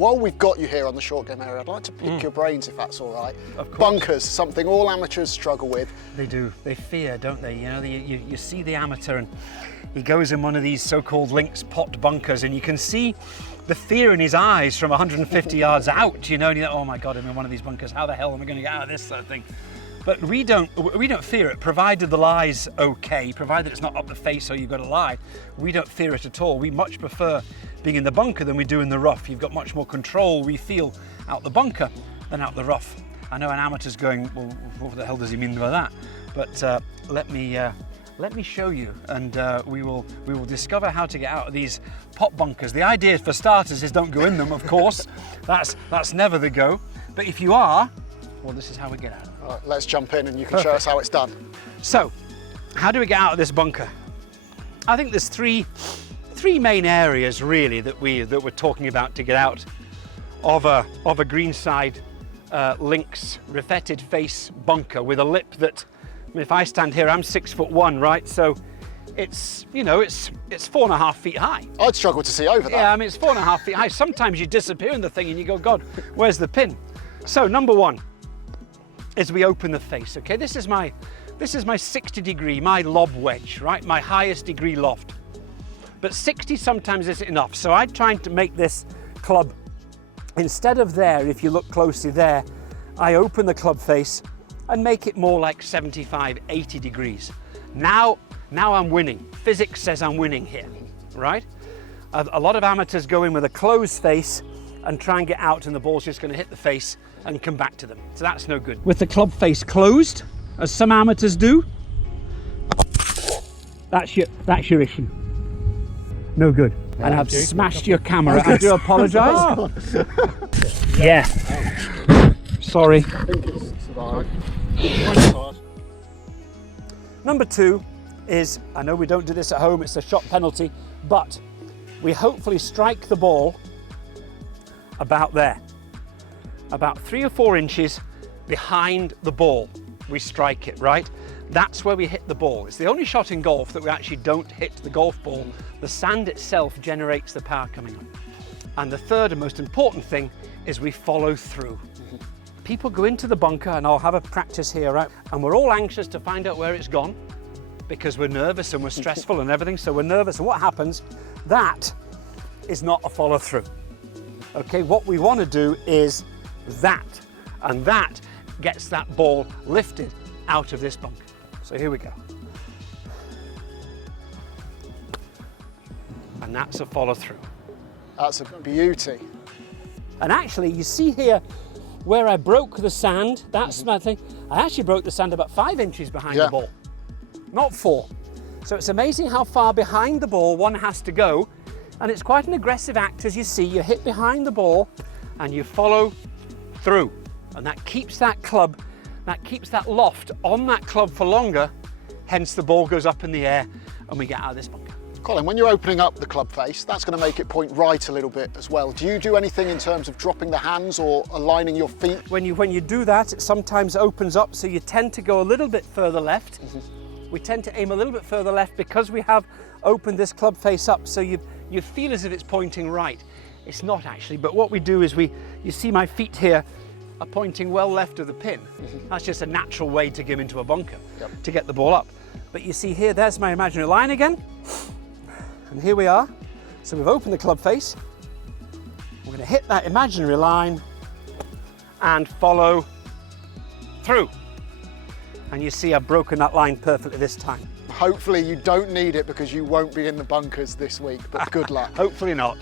While we've got you here on the short game area, I'd like to pick your brains if that's all right. Of course. Bunkers, something all amateurs struggle with. They do. They fear, don't they? You know, you see the amateur and he goes in one of these so-called links pot bunkers and you can see the fear in his eyes from 150 yards out, you know, and you're like, oh my God, I'm in one of these bunkers. How the hell am I going to get out of this sort of thing? But we don't fear it, provided the lie's okay, provided it's not up the face or you've got a lie. We don't fear it at all. We much prefer being in the bunker than we do in the rough. You've got much more control, we feel, out the bunker than out the rough. I know an amateur's going, well, what the hell does he mean by that? But let me show you, and we will discover how to get out of these pot bunkers. The idea, for starters, is don't go in them, of course. That's never the go. But if you are, well, this is how we get out. All right, let's jump in and you can show us how it's done. So, how do we get out of this bunker? I think there's three main areas really that we're talking about to get out of a greenside links refetted face bunker with a lip that, I mean, if I stand here, I'm 6'1", right? So it's, you know, it's 4.5 feet high. I'd struggle to see over that. Yeah, I mean, it's 4.5 feet high. Sometimes you disappear in the thing and you go, God, where's the pin? So number one is we open the face, okay? This is my 60 degree, my lob wedge, right? My highest degree loft. But 60 sometimes isn't enough. So I'm trying to make this club, instead of there, if you look closely there, I open the club face and make it more like 75, 80 degrees. Now I'm winning. Physics says I'm winning here, right? A lot of amateurs go in with a closed face and try and get out, and the ball's just going to hit the face and come back to them. So that's no good. With the club face closed, as some amateurs do, that's your issue. No good. And I've smashed your camera. I do apologise. Yeah. Sorry. I think it's survived. Number two is, I know we don't do this at home, it's a shot penalty, but we hopefully strike the ball about there. About 3 or 4 inches behind the ball, we strike it, right? That's where we hit the ball. It's the only shot in golf that we actually don't hit the golf ball. The sand itself generates the power coming on. And the third and most important thing is we follow through. People go into the bunker, and I'll have a practice here, right? And we're all anxious to find out where it's gone because we're nervous and we're stressful and everything, so we're nervous. And what happens? That is not a follow through. Okay, what we want to do is that, and that gets that ball lifted out of this bunker. So here we go. And that's a follow through. That's a beauty. And actually, you see here where I broke the sand, that's my thing. I actually broke the sand about 5 inches behind the ball, not 4. So it's amazing how far behind the ball one has to go. And it's quite an aggressive act, as you see. You hit behind the ball and you follow through. And that keeps that club, that keeps that loft on that club for longer. Hence the ball goes up in the air and we get out of this bunker. Colin, when you're opening up the club face, that's going to make it point right a little bit as well. Do you do anything in terms of dropping the hands or aligning your feet? When you do that, it sometimes opens up, so you tend to go a little bit further left. We tend to aim a little bit further left because we have opened this club face up, so you feel as if it's pointing right. It's not actually, but what we do is you see my feet here are pointing well left of the pin. That's just a natural way to get into a bunker, to get the ball up. But you see here, there's my imaginary line again. And here we are. So we've opened the club face. We're going to hit that imaginary line and follow through. And you see I've broken that line perfectly this time. Hopefully you don't need it because you won't be in the bunkers this week, but good luck. Hopefully not.